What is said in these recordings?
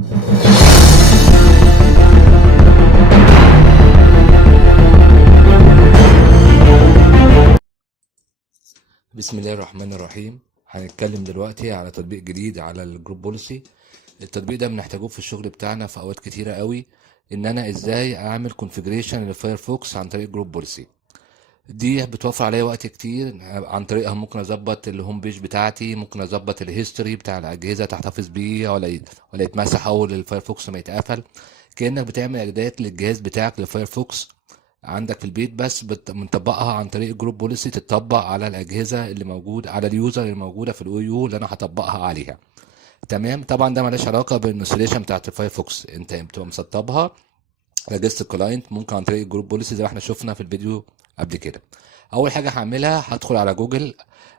بسم الله الرحمن الرحيم. هنتكلم دلوقتي على تطبيق جديد على الجروب بوليسي. التطبيق ده بنحتاجه في الشغل بتاعنا في اوقات كتيرة قوي، ان انا ازاي اعمل كونفيجريشن للفايرفوكس عن طريق جروب بوليسي. دي بتوفر عليا وقت كتير. عن طريقها ممكن اظبط الهوم بيج بتاعتي، ممكن اظبط الهيستوري بتاع الاجهزه تحتفظ بيه ولا يتمسح اول الفايرفوكس ما يتقفل. كانك بتعمل اعدادات للجهاز بتاعك للفايرفوكس عندك في البيت، بس بنطبقها عن طريق جروب بوليسي، تتطبق على الاجهزه اللي موجود على اليوزر اللي موجوده في الاو يو اللي انا هطبقها عليها. تمام. طبعا ده ملهاش علاقه بالانستليشن بتاعت الفايرفوكس، انت بتبقى مسطبها على جهاز الكلاينت ممكن عن طريق الجروب بوليسي زي ما احنا شفنا في الفيديو قبل كده. اول حاجه هعملها هدخل على جوجل،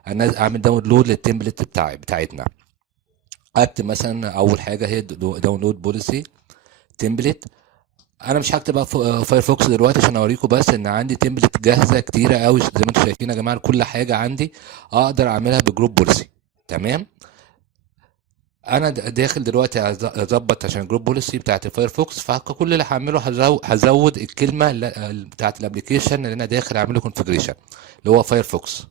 اعمل داونلود للتمبلت بتاعتنا. اكتب مثلا اول حاجه هي داونلود بوليسي تمبلت. انا مش هكتب بقى فايرفوكس دلوقتي عشان اوريكم بس ان عندي تمبلت جاهزه كتيره قوي زي ما انتم شايفين يا جماعه. كل حاجه عندي اقدر اعملها بجروب بوليسي. تمام. انا داخل دلوقتي اظبط عشان الجروب بوليسي بتاعت الفايرفوكس، فكل اللي هعمله هزود الكلمه بتاعت الابلكيشن اللي انا داخل اعمله كونفيجريشن اللي هو فايرفوكس.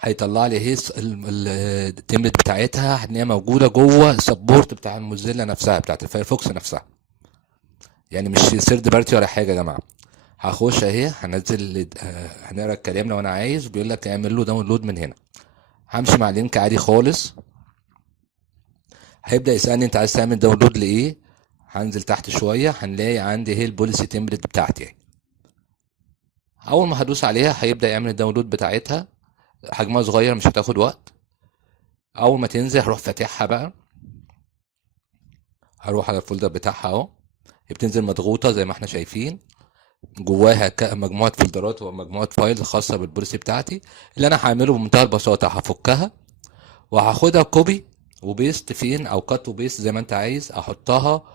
هيطلع لي هي التمبلت بتاعتها ان هي موجوده جوه السبورت بتاع الموزيلا نفسها بتاعت الفايرفوكس نفسها، يعني مش سيرد بارتي ولا حاجه يا جماعه. هخش اهي هنزل هنقرا الكلام لو انا عايز، بيقول لك اعمل له داونلود من هنا. همشي مع اللينك عادي خالص. هيبدا يسالني انت عايز تعمل داونلود لايه. هنزل تحت شويه هنلاقي عندي هي البوليسي تمبلت بتاعتي. اول ما هدوس عليها هيبدا يعمل الداونلود بتاعتها. حجمها صغير مش هتاخد وقت. اول ما تنزل هروح فاتحها بقى، هروح على الفولدر بتاعها اهو. هي بتنزل مضغوطه زي ما احنا شايفين، جواها مجموعه فولدرات ومجموعه فايل خاصه بالبوليسي بتاعتي. اللي انا هعمله بمنتهى البساطه هفكها وهاخدها كوبي وبيست فين او كات وبيست زي ما انت عايز احطها.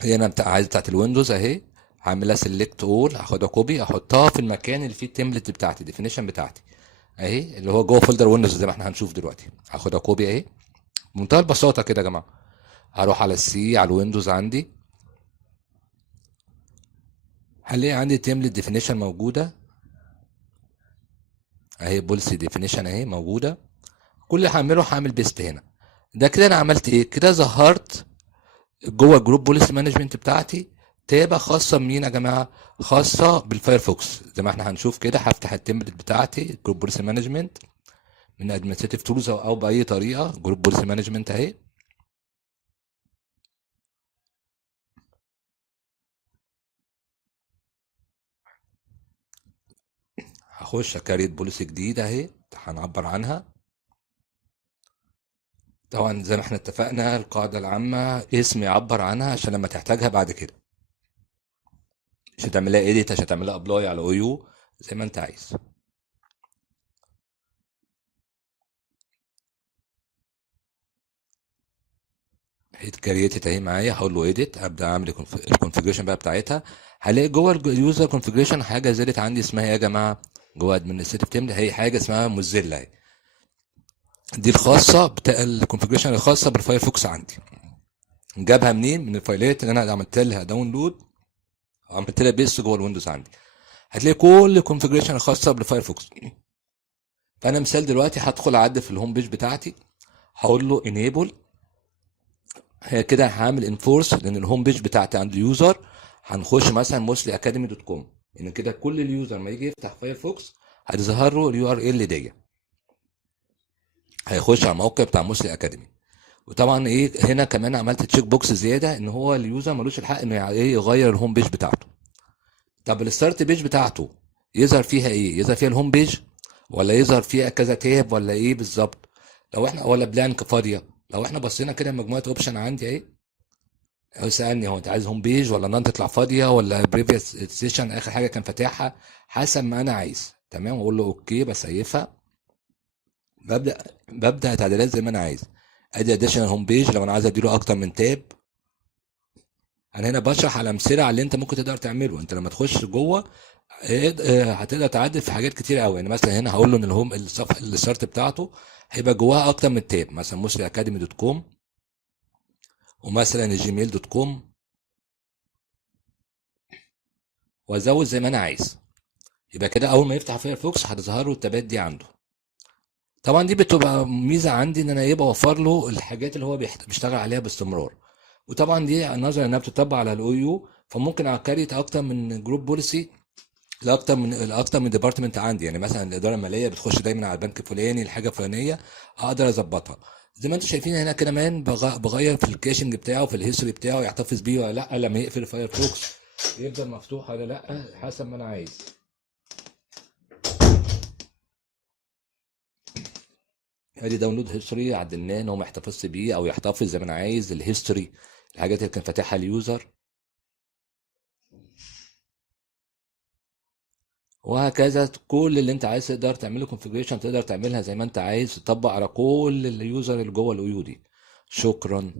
هي انا عايز بتاعت الويندوز اهي، هعملها سيلكت اول، هاخدها كوبي احطها في المكان اللي فيه التمبلت بتاعتي الديفينيشن بتاعتي اهي اللي هو جوه فولدر ويندوز زي ما احنا هنشوف دلوقتي. هاخدها كوبي اهي بمنتهى البساطه كده يا جماعه. هروح على السي على الويندوز عندي، هلاقي عندي تمبلت ديفينيشن موجوده اهي، بوليسي ديفينيشن اهي موجوده. كل اللي هعمله هعمل بيست هنا. ده كده انا عملت ايه؟ كده ظهرت جوه الجروب بوليسي مانجمنت بتاعتي تابة خاصة بمين يا جماعة؟ خاصة بالفايرفوكس زي ما احنا هنشوف كده. هفتح التمبلت بتاعتي جروب بوليسي مانجمنت من ادمنستريتيف تولز او باي طريقة. جروب بوليسي مانجمنت اهي. هخش اكريت بوليسي جديدة اهي هنعبر عنها. طبعا زي ما احنا اتفقنا القاعدة العامة اسم يعبر عنها عشان لما تحتاجها بعد كده، مش هتعملها ايديت، مش هتعملها ابلاي على او يو زي ما انت عايز. هيت كرييتد اهي معايا، هقول له ايديت، ابدا اعمل الكونفيجريشن بقى بتاعتها. هلاقي جوه اليوزر كونفيجريشن حاجه زادت عندي اسمها ايه يا جماعه؟ جوه ادمنستريتيف تيم هي حاجه اسمها موزيلا اهي. دي الخاصه بتاع الكونفيجريشن الخاصه بالفايرفوكس عندي. جابها منين؟ من الفايلات اللي انا عملت لها داونلود، عملت لها بيست جوه الويندوز عندي. هتلاقي كل الكونفيجريشن الخاصه بالفايرفوكس. فانا مثال دلوقتي هدخل اعدل في الهوم بيج بتاعتي، هقول له انيبل. هي كده هعمل انفورس لان الهوم بيج بتاعتي عند اليوزر هنخش مثلا موسلي اكاديمي دوت كوم، ان كده كل اليوزر ما يجي يفتح فايرفوكس هتظهر له اليو ار ال دي، هيخش على الموقع بتاع موسلي اكاديمي. وطبعا ايه هنا كمان عملت تشيك بوكس زياده ان هو اليوزر ملوش الحق انه ايه يغير الهوم بيج بتاعته. طب الستارت بيج بتاعته يظهر فيها ايه؟ يظهر فيها الهوم بيج ولا يظهر فيها كذا تاب ولا ايه بالظبط؟ لو احنا ولا بلانك فاضيه. لو احنا بصينا كده مجموعه اوبشن عندي اهي، هو سألني هو انت عايز هوم بيج ولا ان تطلع فاضيه ولا بريفيوس سيشن اخر حاجه كان فاتحها، حسب ما انا عايز. تمام. واقول له اوكي بسيفها. ببدا ببدا تعديلات زي ما انا عايز. ادي اديشنال هوم بيج لو انا عايز اديله اكتر من تاب. انا هنا بشرح على امثله على اللي انت ممكن تقدر تعمله انت لما تخش جوه. هتقدر تعدل في حاجات كتير قوي. يعني مثلا هنا هقول له ان الهوم الصفحه الستارت بتاعته هيبقى جواها اكتر من تاب، مثلا مسلي اكاديمي دوت كوم. ومثلا الجيميل دوت كوم، وازود زي ما انا عايز. يبقى كده اول ما يفتح فايرفوكس هتظهر له التابات دي عنده. طبعا دي بتبقى ميزه عندي ان انا ايه بوفر له الحاجات اللي هو بيشتغل عليها باستمرار. وطبعا دي نظرا انها بتطبق على الاو يو، فممكن اكريت اكتر من جروب بوليسي لاكتر من ديبارتمنت عندي. يعني مثلا الاداره الماليه بتخش دايما على البنك الفلاني الحاجه الفلانيه، اقدر اظبطها. زي ما انتم شايفين هنا كده مان بغير في الكاشنج بتاعه، في الهيستوري بتاعه، يحتفظ بيه ولا لا، لما يقفل فايرفوكس يفضل مفتوح ولا لا، حسب ما انا عايز. ادي داونلود هيستوري عدلناه ان هو ما يحتفظش بيه او يحتفظ زي ما انا عايز الهيستوري، الحاجات اللي كان فاتحها اليوزر. وهكذا كل اللي انت عايز تقدر تعمله كونفيجريشن، تقدر تعملها زي ما انت عايز، تطبق على كل اليوزر اللي جوه الاو يو دي. شكرا.